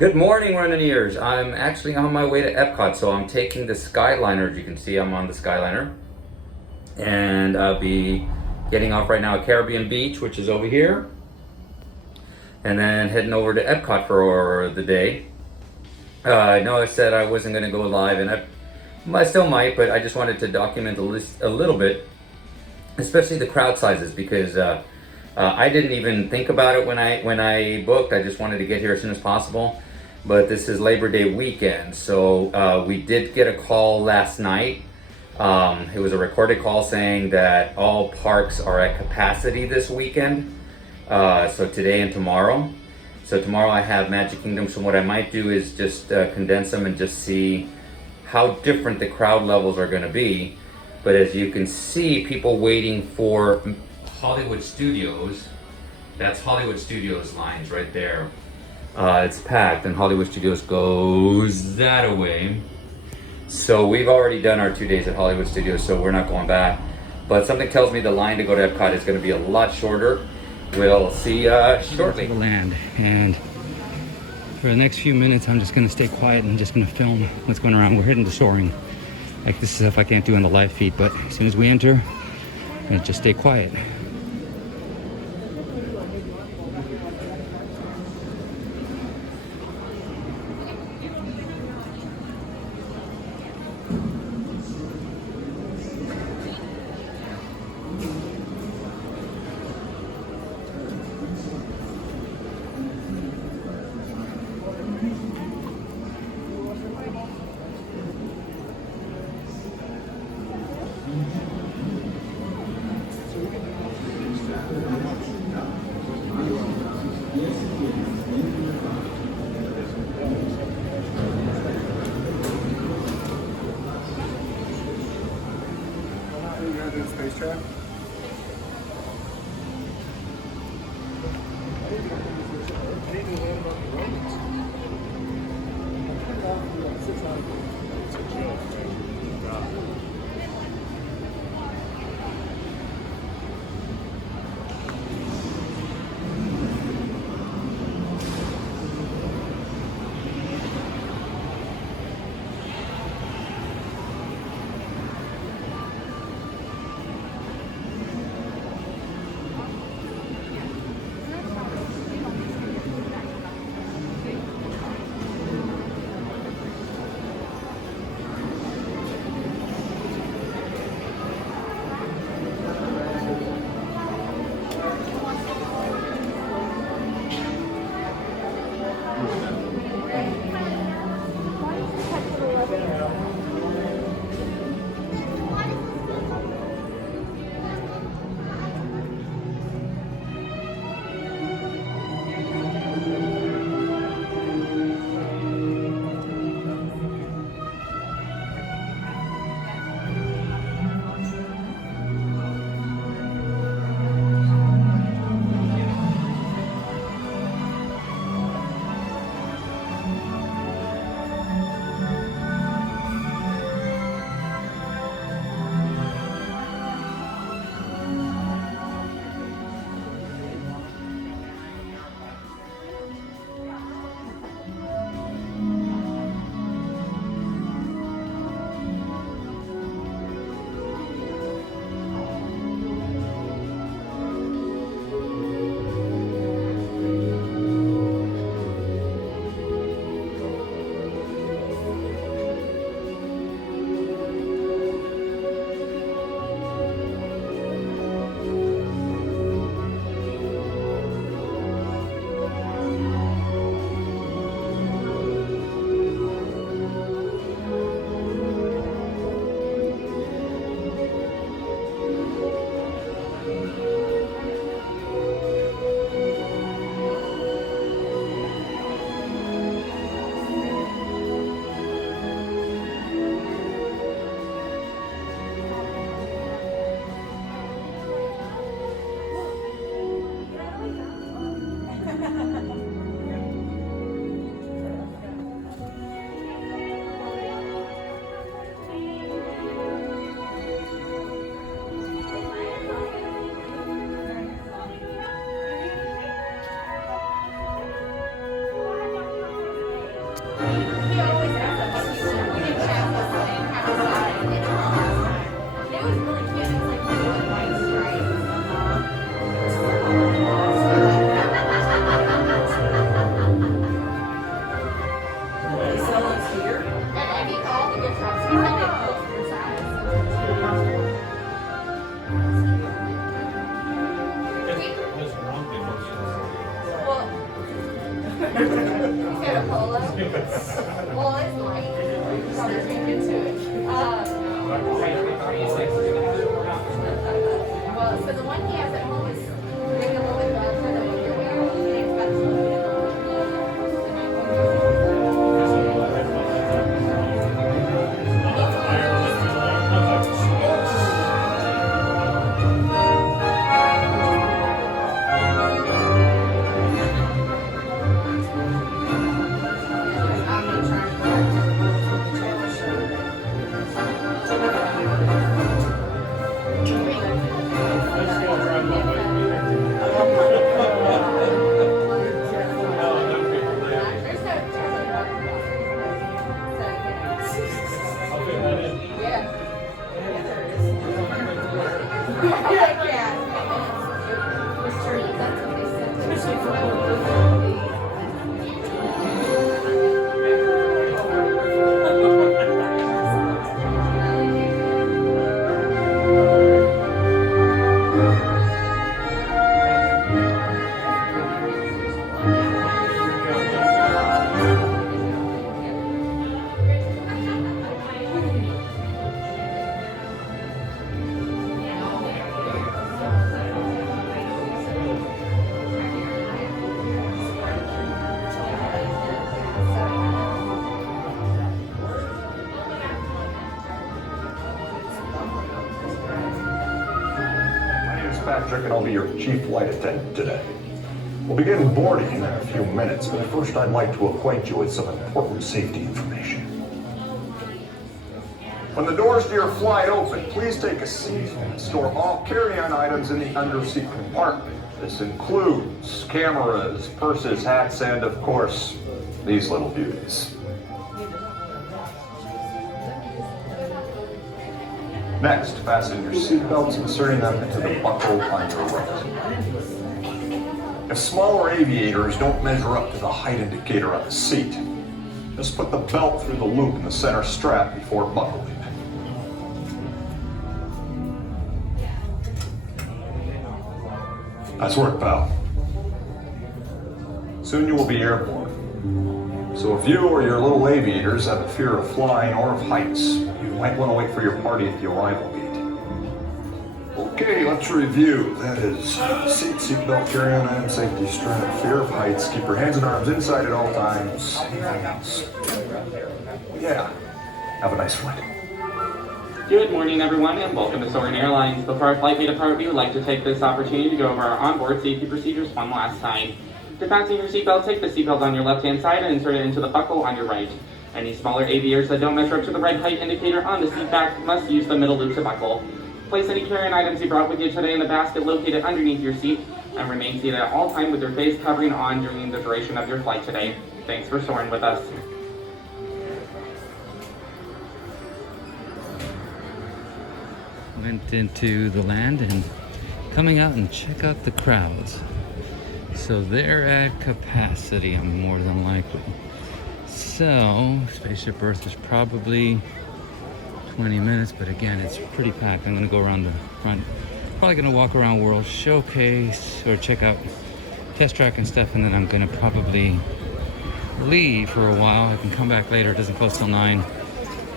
Good morning, Runners. I'm actually on my way to Epcot, so I'm taking the Skyliner. As you can see, I'm on the Skyliner. And I'll be getting off right now at Caribbean Beach, which is over here. And then heading over to Epcot for the day. I know I said I wasn't going to go live, and I still might, but I just wanted to document a little bit, especially the crowd sizes, because I didn't even think about it when I booked. I just wanted to get here as soon as possible. But this is Labor Day weekend, so we did get a call last night. It was a recorded call saying that all parks are at capacity this weekend, so today and tomorrow. So tomorrow I have Magic Kingdom, so what I might do is just condense them and just see how different the crowd levels are going to be. But as you can see, people waiting for Hollywood Studios, that's Hollywood Studios lines right there. It's packed, and Hollywood Studios goes that way. So we've already done our 2 days at Hollywood Studios, so we're not going back. But something tells me the line to go to Epcot is going to be a lot shorter. We'll see shortly. The land, and for the next few minutes, I'm just going to stay quiet and just going to film what's going around. We're heading to Soaring. Like, this is stuff I can't do on the live feed, but as soon as we enter, I'm going to just stay quiet. Space track. Patrick, and I'll be your chief flight attendant today. We'll begin boarding in a few minutes, but first I'd like to acquaint you with some important safety information. When the doors to your flight open, please take a seat and store all carry-on items in the under-seat compartment. This includes cameras, purses, hats, and of course, these little beauties. Next, fasten your seatbelts, inserting them into the buckle on your right. If smaller aviators don't measure up to the height indicator on the seat, just put the belt through the loop in the center strap before buckling. Nice work, pal. Soon you will be airborne. So if you or your little aviators have a fear of flying or of heights, you might want to wait for your party at the arrival gate. Okay, let's review. That is seatbelt, carry-on item, safety strap, fear of heights, keep your hands and arms inside at all times. Yeah, have a nice flight. Good morning, everyone, and welcome to Soaring Airlines. Before our flight may depart, we would like to take this opportunity to go over our onboard safety procedures one last time. To fasten your seatbelt, take the seatbelt on your left-hand side and insert it into the buckle on your right. Any smaller aviators that don't measure up to the right height indicator on the seat back must use the middle loop to buckle. Place any carry-on items you brought with you today in the basket located underneath your seat, and remain seated at all times with your face covering on during the duration of your flight today. Thanks for soaring with us. Went into the land and coming out and check out the crowds. So they're at capacity, more than likely. So Spaceship Earth is probably 20 minutes, but again, it's pretty packed. I'm gonna go around the front. Probably gonna walk around World Showcase or check out Test Track and stuff, and then I'm gonna probably leave for a while. I can come back later, it doesn't close till 9.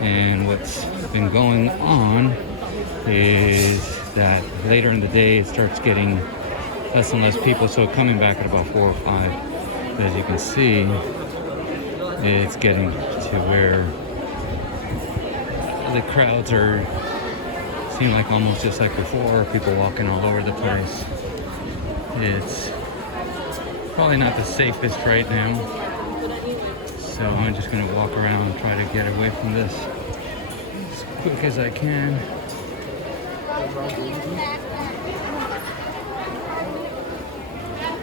And what's been going on is that later in the day it starts getting less and less people, so coming back at about 4 or 5. As you can see, it's getting to where the crowds seem like almost just like before, people walking all over the place. It's probably not the safest right now, so I'm just gonna walk around and try to get away from this as quick as I can.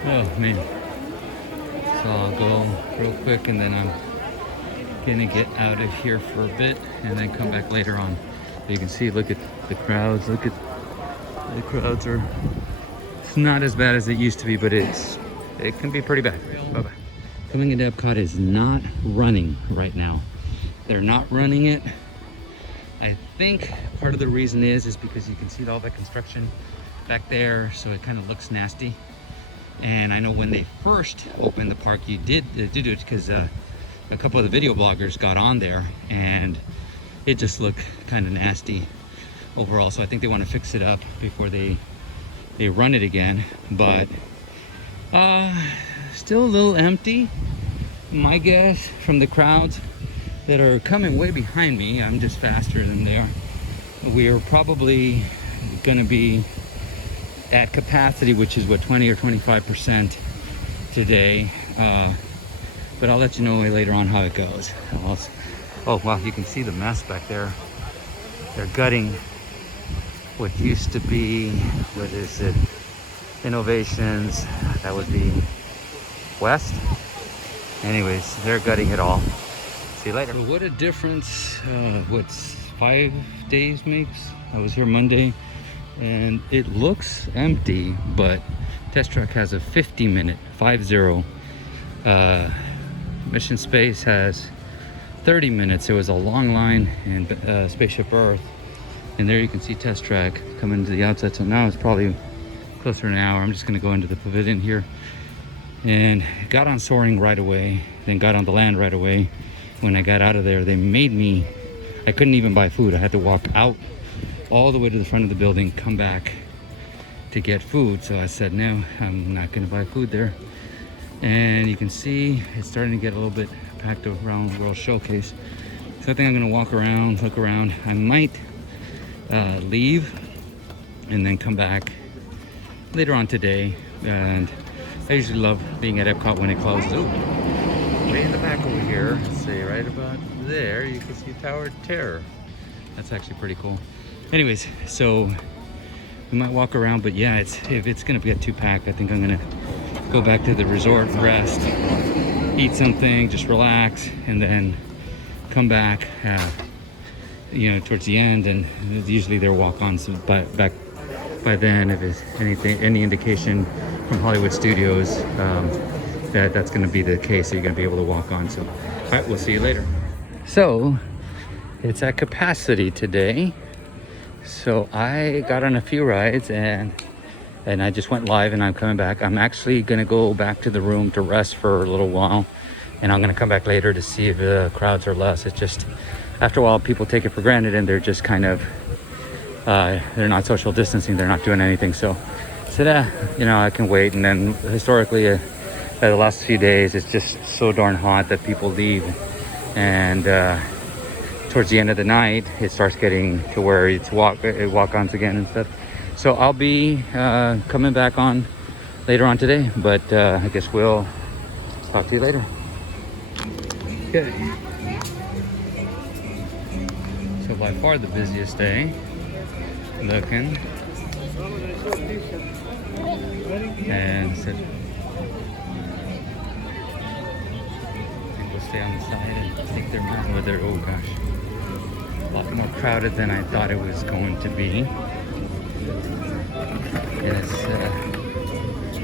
Oh man, so I'll go real quick and then I'm gonna get out of here for a bit and then come back later on. You can see, look at the crowds. Look at the crowds are. It's not as bad as it used to be, but it can be pretty bad. Bye bye. Coming into Epcot is not running right now. They're not running it. I think part of the reason is because you can see all that construction back there, so it kind of looks nasty. And I know when they first opened the park, you did it because a couple of the video bloggers got on there, and it just looked kind of nasty overall. So I think they want to fix it up before they run it again. But still a little empty, my guess, from the crowds that are coming way behind me. I'm just faster than they are. We are probably gonna be at capacity, which is what, 20 or 25% today. But I'll let you know later on how it goes. Oh wow, you can see the mess back there. They're gutting what used to be, what is it, Innovations, that would be West. Anyways, they're gutting it all. See you later. So what a difference, what's 5 days makes? I was here Monday and it looks empty, but Test Track has a 50-minute, 50. Mission Space has 30 minutes. It was a long line in Spaceship Earth. And there you can see Test Track coming to the outside. So now it's probably closer to an hour. I'm just gonna go into the pavilion here. And got on Soaring right away, then got on the land right away. When I got out of there, they made me, I couldn't even buy food. I had to walk out all the way to the front of the building, come back to get food. So I said, no, I'm not gonna buy food there. And you can see it's starting to get a little bit packed around World Showcase. So I think I'm gonna walk around, look around. I might leave and then come back later on today. And I usually love being at Epcot when it closes. Ooh, way in the back over here, say right about there, you can see Tower of Terror. That's actually pretty cool. Anyways, so we might walk around, but yeah, if it's gonna get too packed, I think I'm gonna go back to the resort, rest, eat something, just relax, and then come back, you know, towards the end. And usually they're walk-ons back by then. If it's any indication from Hollywood Studios, that's going to be the case. So you're going to be able to walk on. So, all right, we'll see you later. So it's at capacity today. So I got on a few rides and I just went live, and I'm coming back. I'm actually going to go back to the room to rest for a little while, and I'm going to come back later to see if the crowds are less. It's just, after a while, people take it for granted, and they're just kind of, they're not social distancing. They're not doing anything. So that, you know, I can wait. And then historically, the last few days, it's just so darn hot that people leave. And towards the end of the night, it starts getting to where it's walk-ons again and stuff. So I'll be coming back on later on today, but I guess we'll talk to you later. Okay. So by far the busiest day. Looking. And so I think we'll stay on the side and take their man with their, oh gosh. A lot more crowded than I thought it was going to be. And it's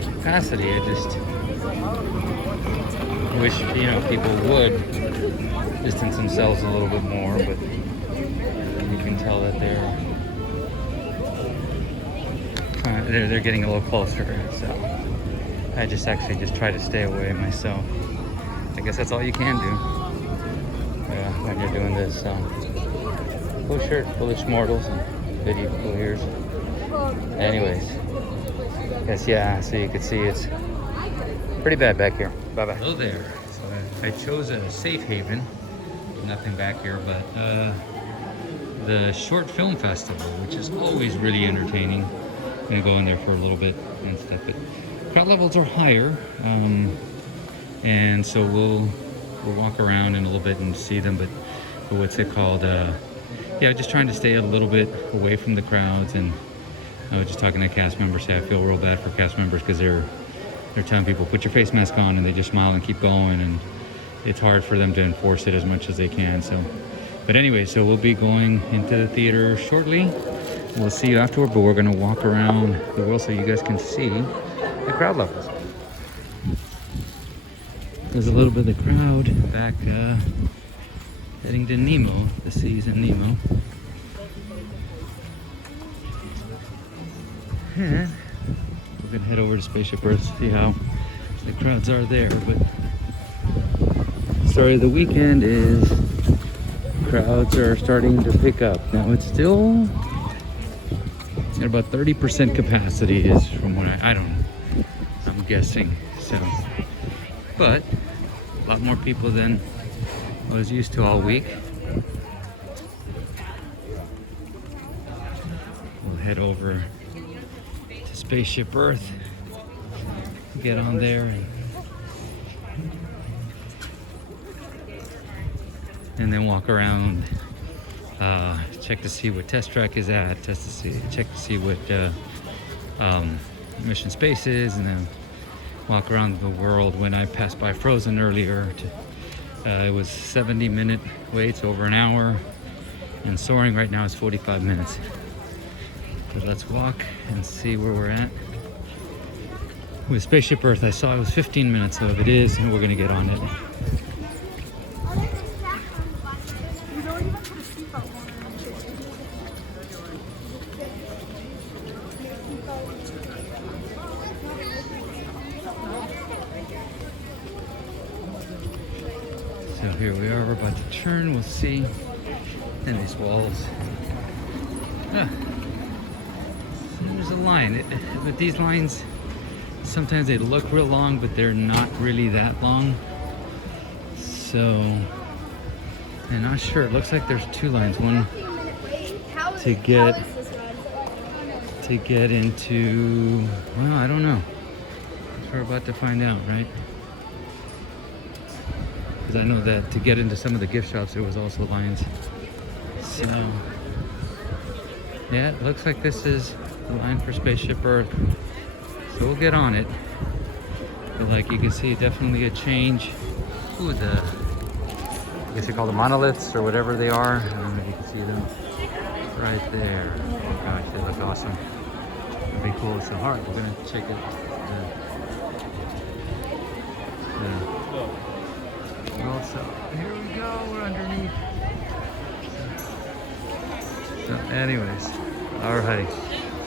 capacity. I just wish, you know, people would distance themselves a little bit more, but you can tell that they're getting a little closer. So I just try to stay away myself. I guess that's all you can do when you're doing this. Cool shirt, foolish mortals, and video cool ears. Anyways, yes, yeah. So you can see it's pretty bad back here. Bye bye. Hello there. So I chose a safe haven. Nothing back here, but the Short Film Festival, which is always really entertaining. I'm gonna go in there for a little bit and stuff, but crowd levels are higher, and so we'll walk around in a little bit and see them. But what's it called? Yeah, just trying to stay a little bit away from the crowds. And I was just talking to cast members. Say I feel real bad for cast members because they're telling people put your face mask on, and they just smile and keep going. it's hard for them to enforce it as much as they can. So, but anyway, so we'll be going into the theater shortly. We'll see you afterward, but we're gonna walk around the world so you guys can see the crowd levels. There's a little bit of the crowd back heading to Nemo, the seas in Nemo. And we're gonna head over to Spaceship Earth, see how the crowds are there. But sorry, the weekend is crowds are starting to pick up. Now it's still at about 30% capacity is from what I don't know. I'm guessing. So, but a lot more people than I was used to all week. We'll head over to Spaceship Earth, get on there, and then walk around, check to see what Test Track is at, check to see what Mission Space is, and then walk around the world. When I passed by Frozen earlier, it was 70-minute waits, over an hour, and soaring right now is 45 minutes. But let's walk and see where we're at. With Spaceship Earth, I saw it was 15 minutes, so if it is, we're gonna get on it. So here we are, we're about to turn, we'll see. And these walls. Ah. There's a line. But these lines, sometimes they look real long, but they're not really that long. So, I'm not sure. It looks like there's two lines. One to get into, well, I don't know. We're about to find out, right? Because I know that to get into some of the gift shops, there was also lines. So, yeah, it looks like this is the line for Spaceship Earth. So we'll get on it. But like you can see, definitely a change. Ooh, I guess you call them monoliths or whatever they are. I don't know if you can see them right there. Oh gosh, they look awesome. It'd be cool. So all right, we're gonna check it. So here we go, we're underneath. So anyways, alrighty,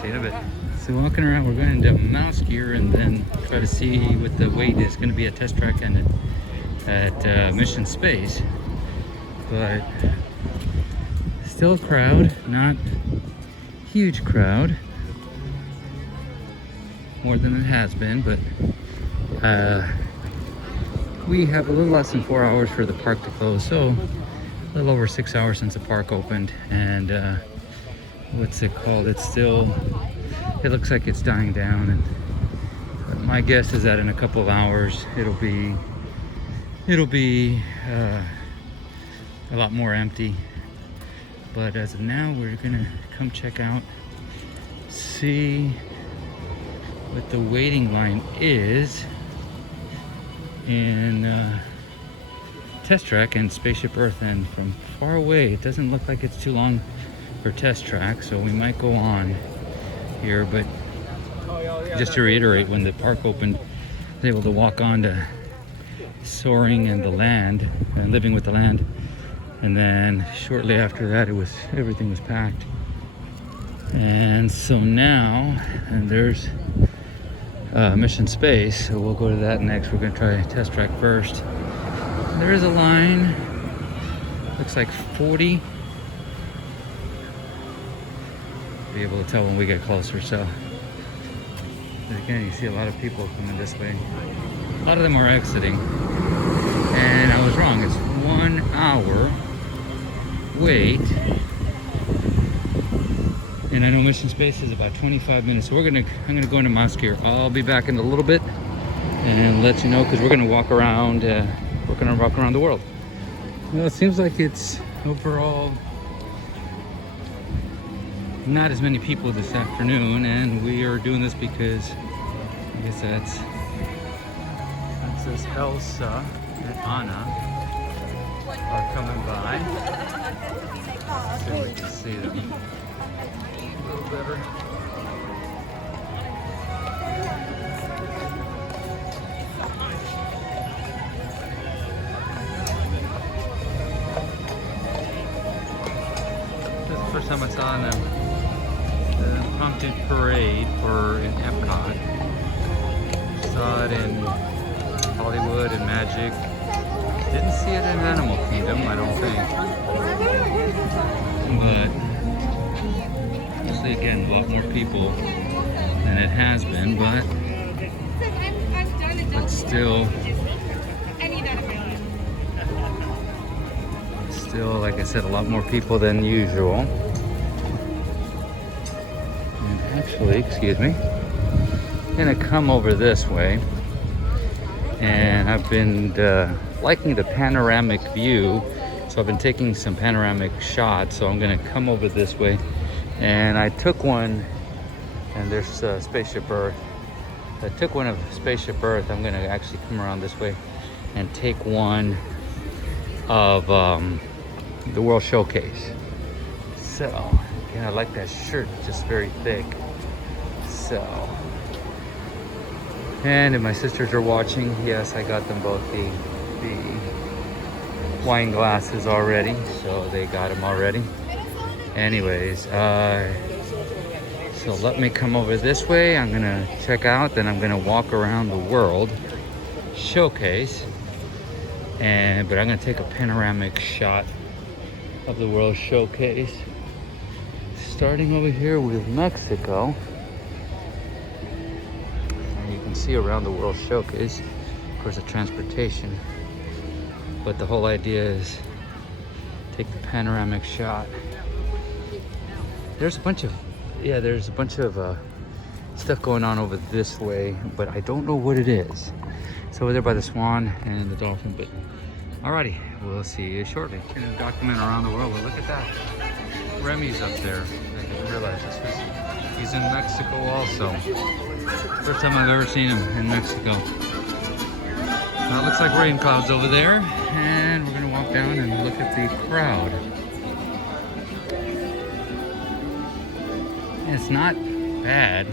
see you in a bit. So walking around, we're going into mouse gear and then try to see what the wait is. Going to be a Test Track and at Mission Space, but still a crowd, not huge crowd, more than it has been, but we have a little less than 4 hours for the park to close, so a little over 6 hours since the park opened. And what's it called? It's still, it looks like it's dying down, and but my guess is that in a couple of hours it'll be a lot more empty. But as of now, we're gonna come check out, see what the waiting line is in Test Track and Spaceship Earth. And from far away, it doesn't look like it's too long for Test Track, so we might go on here. But just to reiterate, when the park opened, I was able to walk on to Soaring and the Land and Living with the Land, and then shortly after that everything was packed. And so now, and there's Mission Space, so we'll go to that next. We're going to try Test Track first. There is a line, looks like 40. Be able to tell when we get closer. So again, you see a lot of people coming this way. A lot of them are exiting, and I was wrong. It's 1 hour wait, and I know Mission Space is about 25 minutes. So I'm gonna go into mouse gear. I'll be back in a little bit and let you know, because we're gonna walk around. We're gonna walk around the world. Well, it seems like it's overall not as many people this afternoon, and we are doing this because I guess that says Elsa and Anna. by. So we can see them a little better. This is the first time I saw the pumpkin parade in Epcot. Saw it in Hollywood and Magic. Didn't see it in Animal Kingdom, I don't think. But usually again, a lot more people than it has been, but still, like I said, a lot more people than usual. And actually, excuse me, I'm gonna come over this way, and I've been liking the panoramic view, so I've been taking some panoramic shots. So I'm gonna come over this way, and I took one, and there's Spaceship Earth. I took one of Spaceship Earth. I'm gonna actually come around this way and take one of the World Showcase. So, again, I like that shirt, just very thick. So, and if my sisters are watching, yes, I got them both the wine glasses already, so they got them already. Anyways, so let me come over this way. I'm gonna check out, then I'm gonna walk around the World Showcase, but I'm gonna take a panoramic shot of the World Showcase, starting over here with Mexico. And you can see around the World Showcase, of course, the transportation, but the whole idea is take the panoramic shot. There's a bunch of stuff going on over this way, but I don't know what it is. It's over there by the swan and the dolphin, but alrighty, we'll see you shortly. I'm gonna document around the world, but look at that. Remy's up there. I didn't realize he's in Mexico also. First time I've ever seen him in Mexico. Now it looks like rain clouds over there, and we're gonna walk down and look at the crowd. It's not bad,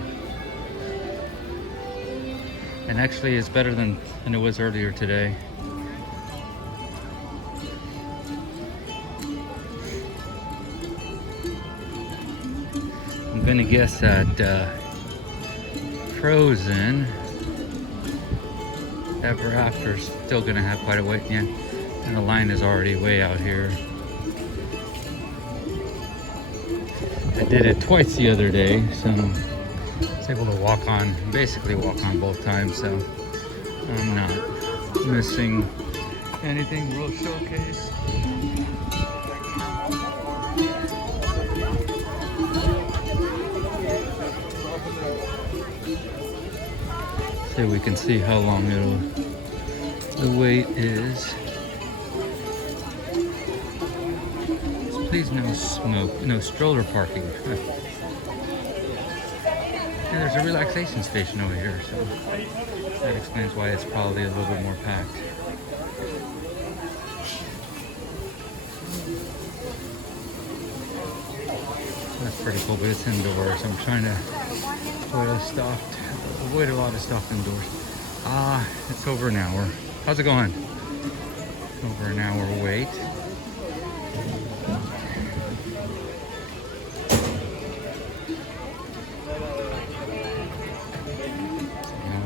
and actually it's better than it was earlier today. I'm gonna guess that Frozen Ever After is still gonna have quite a wait, yeah, and the line is already way out here. I did it twice the other day, so I was able to basically walk on both times, so I'm not missing anything. World Showcase. So we can see how long the wait is. Please no smoke, no stroller parking. And there's a relaxation station over here, so that explains why it's probably a little bit more packed. That's pretty cool, but it's indoors. I'm trying to avoid a lot of stuff indoors. It's over an hour. How's it going? Over an hour wait.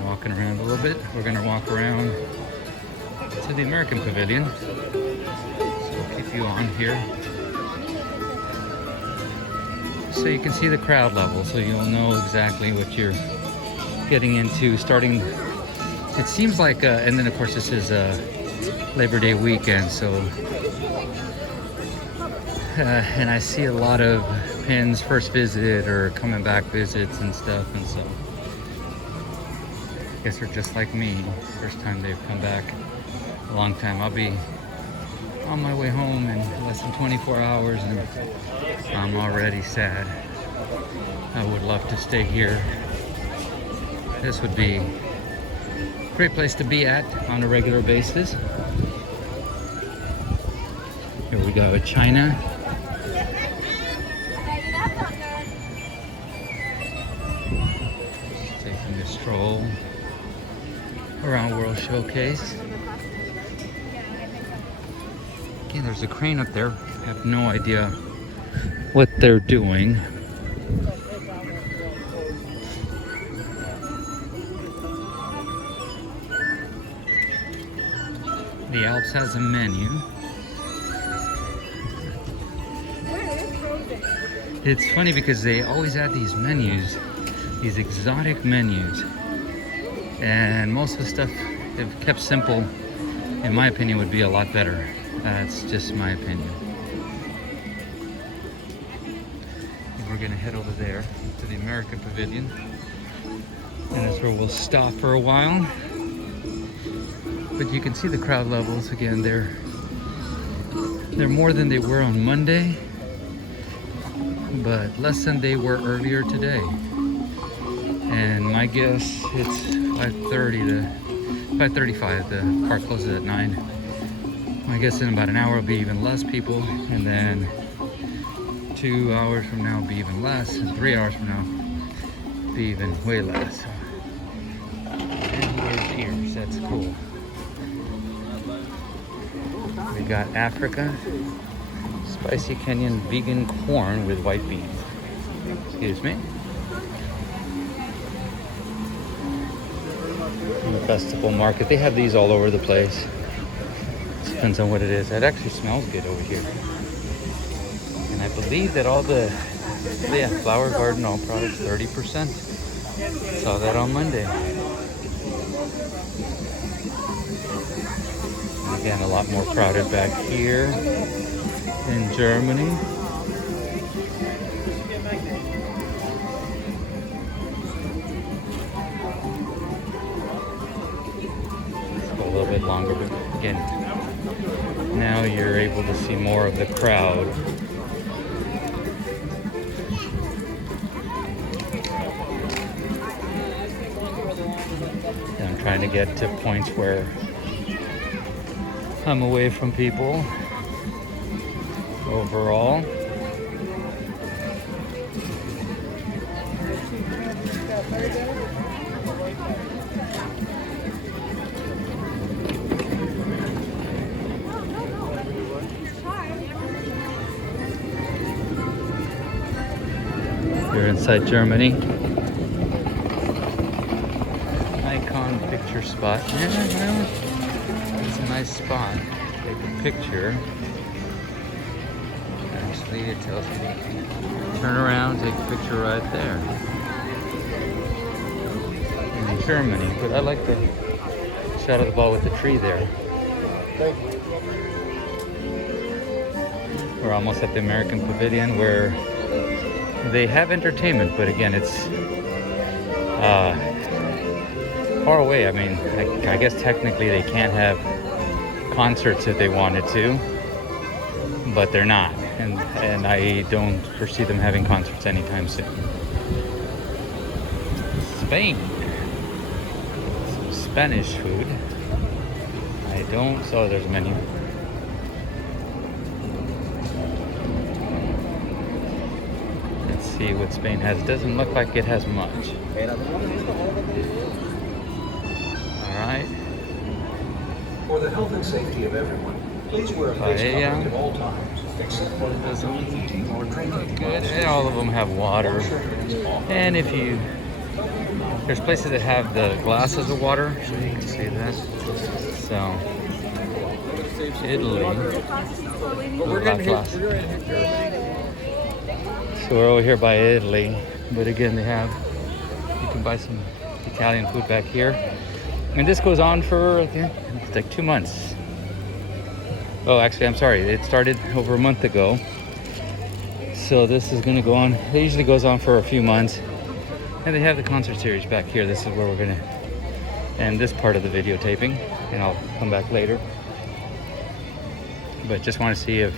Walking around a little bit. We're gonna walk around to the American Pavilion. So we'll keep you on here, so you can see the crowd level, so you'll know exactly what you're getting into. Starting, it seems like, and then of course this is Labor Day weekend, so and I see a lot of pins first visit or coming back visits and stuff, and so I guess they're just like me, first time they've come back a long time. I'll be on my way home in less than 24 hours and I'm already sad. I would love to stay here. This would be a great place to be at on a regular basis. Here Here we go, China. Just taking a stroll around World Showcase. Again, there's a crane up there. I have no idea what they're doing. The Alps has a menu. It's funny because they always add these menus, these exotic menus. And most of the stuff they've kept simple, in my opinion, would be a lot better. That's just my opinion. And we're gonna head over there to the American Pavilion. And that's where we'll stop for a while. But you can see the crowd levels again. They're more than they were on Monday, but less than they were earlier today. And my guess, it's 5:30 to 5:35. The park closes at 9. I guess in about an hour will be even less people, and then 2 hours from now will be even less, and 3 hours from now will be even way less. And here's ears. That's cool. We got Africa, spicy Kenyan vegan corn with white beans. Excuse me. And the festival market. They have these all over the place. Depends on what it is. It actually smells good over here. And I believe that all the Flower Garden, all products 30%. Saw that on Monday. Again, a lot more crowded back here in Germany. Let's go a little bit longer, but again, now you're able to see more of the crowd. And I'm trying to get to points where I'm away from people overall. You're inside Germany. Icon picture spot. Yeah, well, it's a nice spot. Take a picture. Actually, it tells me to turn around, take a picture right there. In Germany, but I like the shot of the ball with the tree there. We're almost at the American Pavilion where they have entertainment, but again, it's far away. I mean, I guess technically they can't have concerts if they wanted to, but they're not, and I don't foresee them having concerts anytime soon. Spain, some Spanish food. I don't. So there's a menu. Let's see what Spain has. It doesn't look like it has much. All right. For the health and safety of everyone, please wear a face covering at all times, except when eating or drinking. Good. And all of them have water. And if you, there's places that have the glasses of water, so you can see that. So, Italy. We're gonna So we're over here by Italy, but again, you can buy some Italian food back here. And this goes on for, I think, it's like 2 months. Oh, actually, I'm sorry. It started over a month ago. So this is going to go on. It usually goes on for a few months. And they have the concert series back here. This is where we're going to end this part of the videotaping. And I'll come back later. But just want to see if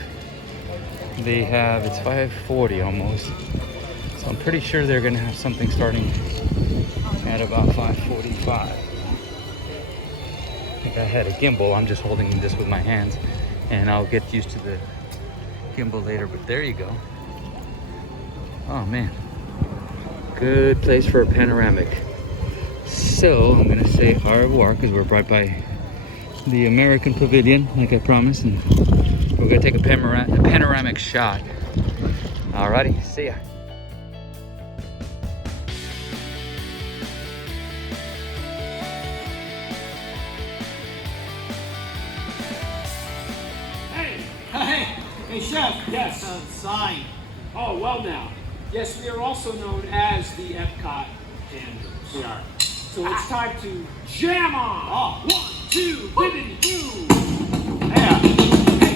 they have, it's 5:40 almost. So I'm pretty sure they're going to have something starting at about 5:45. I think I had a gimbal. I'm just holding this with my hands, and I'll get used to the gimbal later, but there you go. Oh man, good place for a panoramic. So I'm gonna say au revoir because we're right by the American Pavilion, like I promised, and we're gonna take a panoramic shot. Alrighty, see ya. Hey, Chef. Yes. Sign. Oh, well now. Yes, we are also known as the Epcot Janders. We are. So it's time to jam on. Oh. 1, 2, bibbidi boo. Yeah. Hey.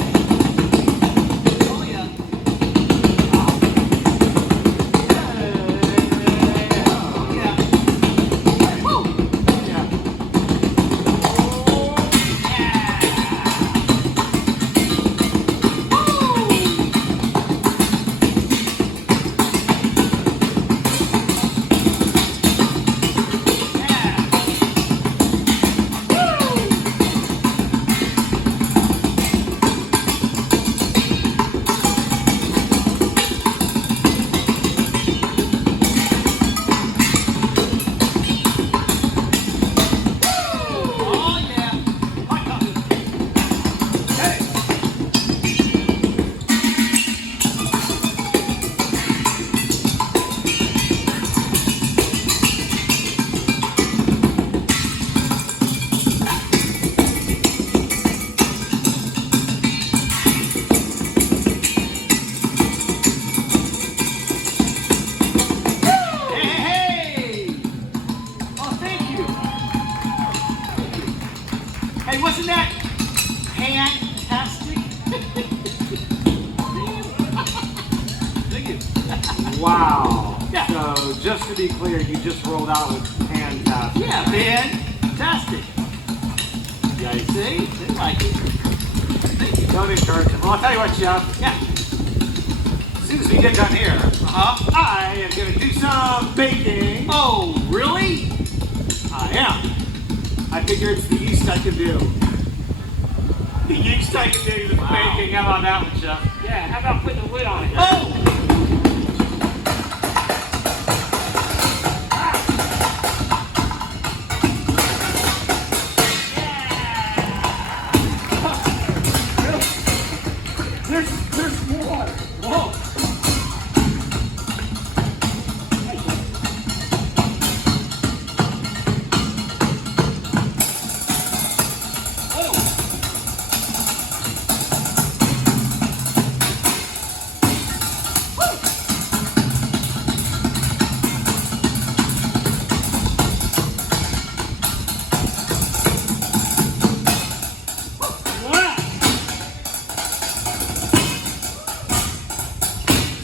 Oh yeah. Oh. Yeah. Woo. Yeah. Oh, hey, wasn't that fantastic? Thank you. Wow. Yeah. So, just to be clear, you just rolled out with fantastic. Yeah, fantastic. You guys see? They like it. Thank you. Don't encourage them. Well, I'll tell you what, Chef. Yeah. As soon as we get done here, I am going to do some baking. Oh, really? I am. I figure it's the yeast I can do. The yeast I can do with the baking. How about that one, Chef? Yeah, how about putting the lid on it? Oh! There's more. Whoa.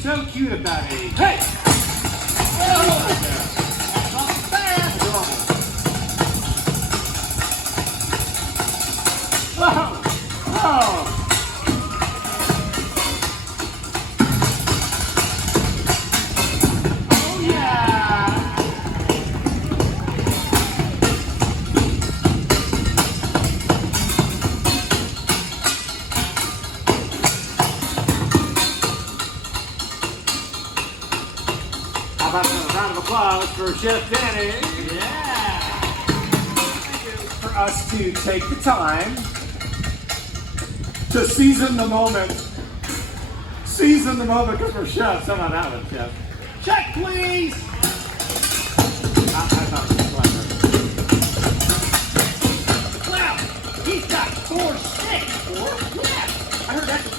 So cute about it. Hey! Oh! That's not fast! Whoa! Oh! Oh yeah! How about a round of applause for Chef Danny? Yeah! For us to take the time to season the moment. Season the moment because we're chefs. How about that one, Chef? Check, please! I thought it was clever. Wow! He's got 4 sticks! 4? Yeah! I heard that's a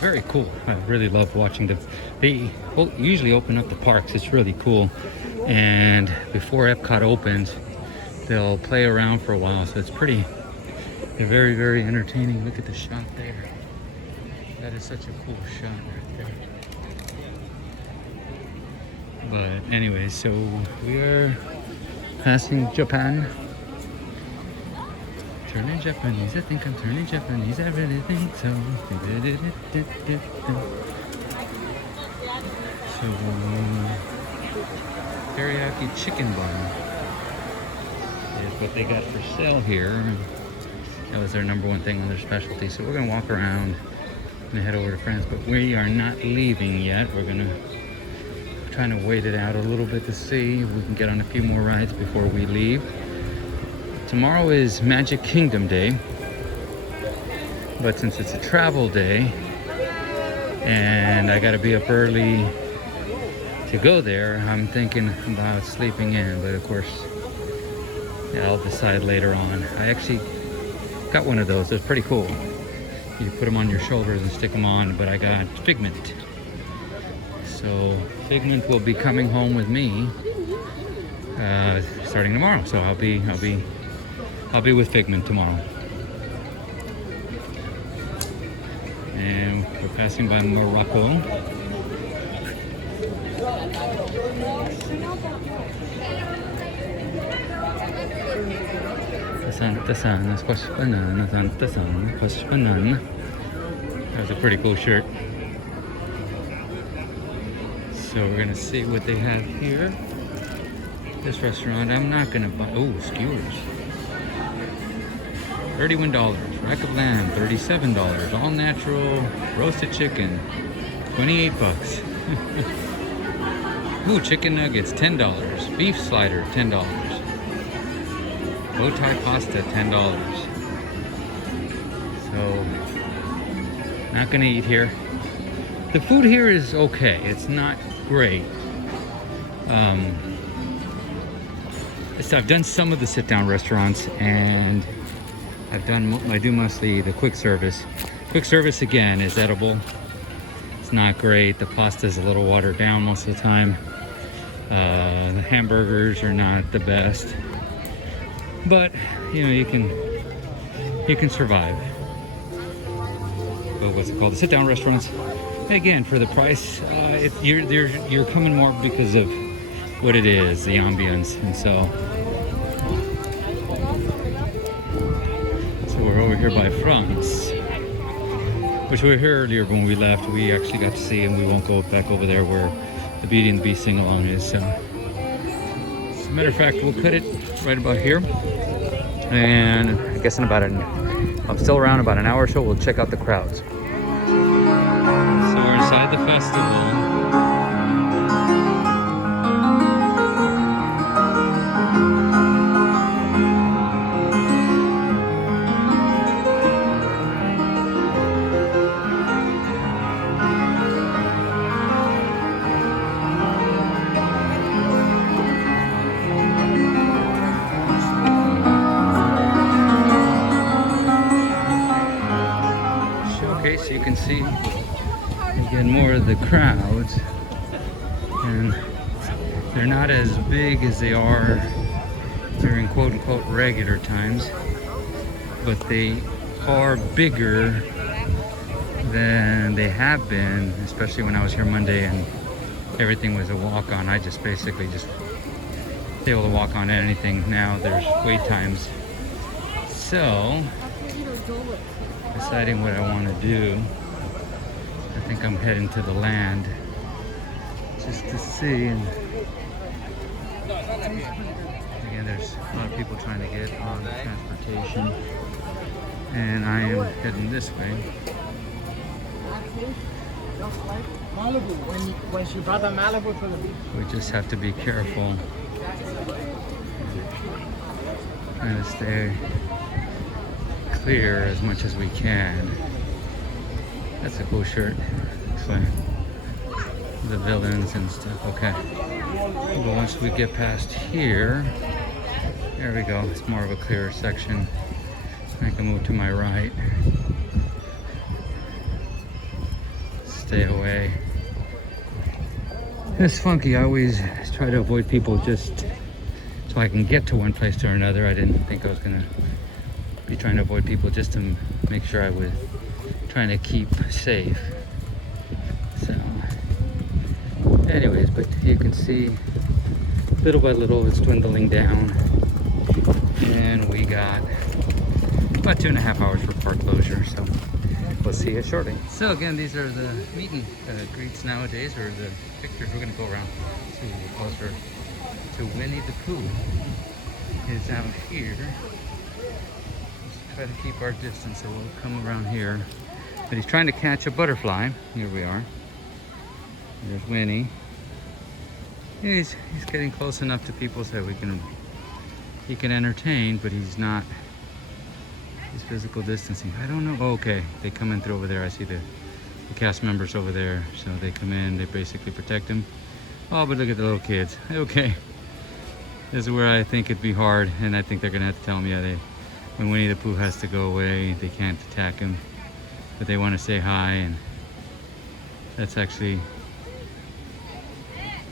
Very cool. I really love watching them. They usually open up the parks. It's really cool. And before Epcot opens, they'll play around for a while. So it's pretty, they're very, very entertaining. Look at the shot there. That is such a cool shot right there. But anyway, so we are passing Japan. Turning Japanese, I think I'm turning Japanese, I really think so. So, teriyaki chicken bun is what they got for sale here. That was their number one thing on their specialty. So we're gonna walk around and head over to France, but we are not leaving yet. We're trying to wait it out a little bit to see if we can get on a few more rides before we leave. Tomorrow is Magic Kingdom Day, but since it's a travel day and I gotta be up early to go there, I'm thinking about sleeping in, but of course, yeah, I'll decide later on. I actually got one of those. It's pretty cool. You put them on your shoulders and stick them on, but I got Figment. So Figment will be coming home with me starting tomorrow. So I'll be with Figment tomorrow. And we're passing by Morocco. Santa Sana, squash banana, Santa Sana, squash banana. That's a pretty cool shirt. So we're gonna see what they have here. This restaurant, I'm not gonna buy. Oh, skewers. $31. Rack of lamb, $37. All natural roasted chicken, 28 bucks. Ooh, chicken nuggets, $10. Beef slider, $10. Bow tie pasta, $10. So, not gonna eat here. The food here is okay. It's not great. I've done some of the sit-down restaurants, and I do mostly the quick service. Quick service again is edible. It's not great. The pasta is a little watered down most of the time. The hamburgers are not the best, but you know, you can survive. But what's it called? The sit-down restaurants. Again, for the price, you're coming more because of what it is, the ambience, and so we're over here by France, which we were here earlier when we left. We actually got to see, and we won't go back over there where the Beauty and the Beast sing-along is. So, as a matter of fact, we'll cut it right about here, and I guess I'm still around about an hour or so. We'll check out the crowds. So we're inside the festival. So you can see again more of the crowds, and they're not as big as they are during quote-unquote regular times, but they are bigger than they have been, especially when I was here Monday and everything was a walk-on. I just basically just able to walk on anything. Now there's wait times, so deciding what I want to do. I think I'm heading to the land just to see. And again, there's a lot of people trying to get on transportation, and I am heading this way. We just have to be careful and stay clear as much as we can. That's a cool shirt. Looks like the villains and stuff. Okay. But once we get past here, there we go. It's more of a clearer section. I can move to my right. Stay away. It's funky. I always try to avoid people just so I can get to one place to another. I didn't think I was gonna be trying to avoid people just to make sure I would trying to keep safe. So anyways, but you can see little by little it's dwindling down, and we got about 2.5 hours for park closure, so we'll see you shortly. So again, these are the meet and greets nowadays, or the pictures. We're gonna go around to closer to Winnie the Pooh is out here. Let's try to keep our distance, so we'll come around here. But he's trying to catch a butterfly. Here we are. There's Winnie. He's getting close enough to people so he can entertain, but he's not. He's physical distancing. I don't know. Oh, okay, they come in through over there. I see the cast members over there. So they come in, they basically protect him. Oh, but look at the little kids. Okay. This is where I think it'd be hard, and I think they're gonna have to tell him, yeah, when Winnie the Pooh has to go away, they can't attack him, but they want to say hi, and that's actually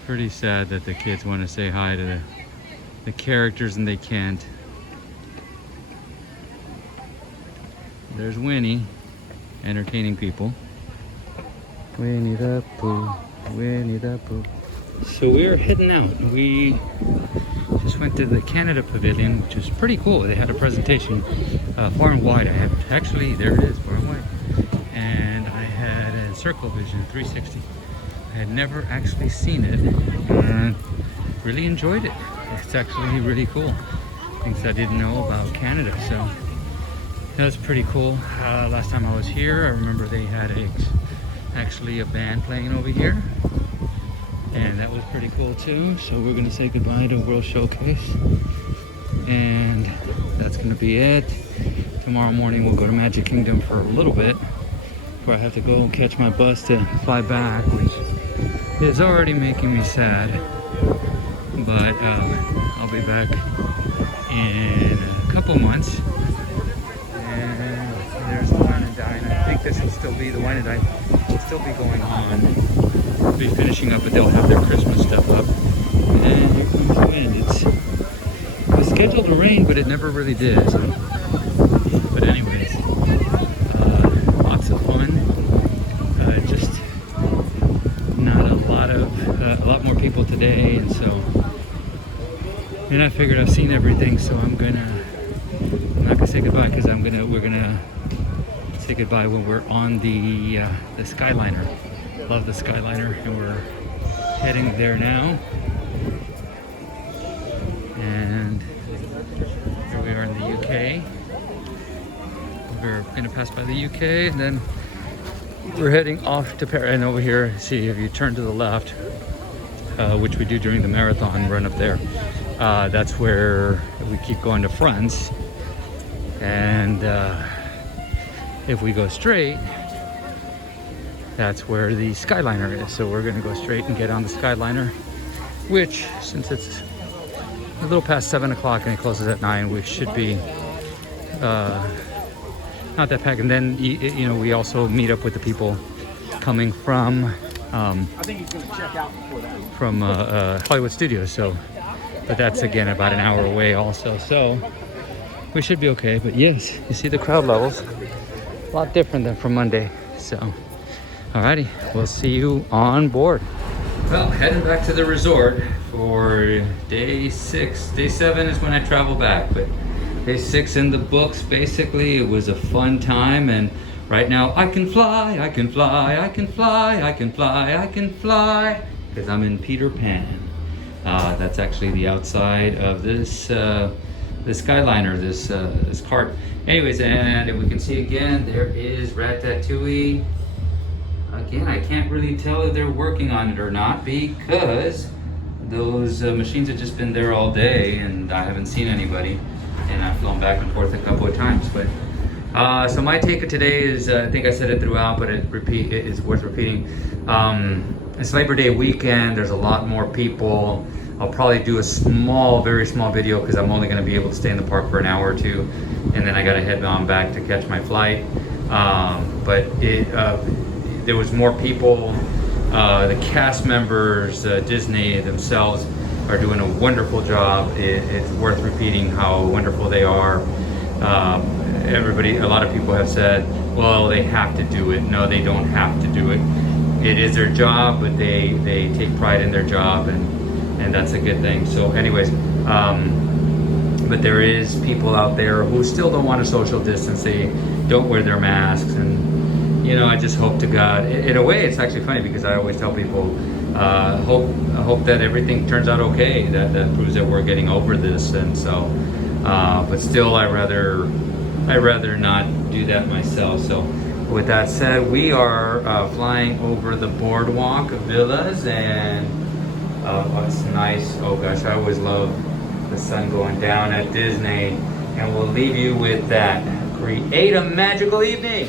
pretty sad that the kids want to say hi to the characters and they can't. There's Winnie entertaining people. Winnie the Pooh, Winnie the Pooh. So we're heading out. We just went to the Canada Pavilion, which is pretty cool. They had a presentation far and wide. I have actually, there it is, far and wide. And I had a Circle Vision 360. I had never actually seen it, and really enjoyed it. It's actually really cool. Things I didn't know about Canada, so that was pretty cool. Last time I was here, I remember they had actually a band playing over here, and that was pretty cool too. So we're gonna say goodbye to World Showcase, and that's gonna be it. Tomorrow morning we'll go to Magic Kingdom for a little bit before I have to go and catch my bus to fly back, which is already making me sad. But I'll be back in a couple months. And there's the Wine and Dine. I think this will still be, the Wine and Dine will still be going on. They'll be finishing up, but they'll have their Christmas stuff up. And here comes the wind. It was scheduled to rain, but it never really did. So. But anyways, lots of fun. Just not a lot more people today, and so. And I figured I've seen everything, so I'm not gonna say goodbye, because we're gonna say goodbye when we're on the Skyliner. Love the Skyliner, and we're heading there now. And here we are in the UK. We're gonna pass by the UK, and then we're heading off to Paris. And over here, see, if you turn to the left, which we do during the marathon run up there, that's where we keep going to France. And if we go straight, that's where the Skyliner is. So we're gonna go straight and get on the Skyliner, which, since it's a little past 7 o'clock and it closes at 9, we should be not that packed. And then, you know, we also meet up with the people coming from I think he's going to check out before that. From Hollywood Studios. So, but that's again about an hour away also. So we should be okay. But yes, you see the crowd levels, a lot different than from Monday. So, alrighty, we'll see you on board. Well, heading back to the resort for day 6. Day 7 is when I travel back, but day 6 in the books. Basically, it was a fun time, and right now I can fly, I can fly, I can fly, I can fly, I can fly, because I'm in Peter Pan. That's actually the outside of this this Skyliner, this cart. Anyways, and if we can see again, there is Ratatouille. Again, I can't really tell if they're working on it or not, because those machines have just been there all day and I haven't seen anybody, and I've flown back and forth a couple of times. But so my take of today is, I think I said it throughout, but it is worth repeating. It's Labor Day weekend. There's a lot more people. I'll probably do a very small video, because I'm only going to be able to stay in the park for an hour or two, and then I got to head on back to catch my flight. But there was more people. The cast members, Disney themselves, are doing a wonderful job. It's worth repeating how wonderful they are. A lot of people have said, well, they have to do it. No, they don't have to do it. It is their job, but they take pride in their job, and that's a good thing. So anyways, but there is people out there who still don't want to social distance. They don't wear their masks, and you know, I just hope to God. In a way, it's actually funny because I always tell people, I hope that everything turns out okay. That proves that we're getting over this, and so. But still, I rather not do that myself. So, with that said, we are flying over the boardwalk of villas, and it's nice. Oh gosh, I always love the sun going down at Disney, and we'll leave you with that. Create a magical evening.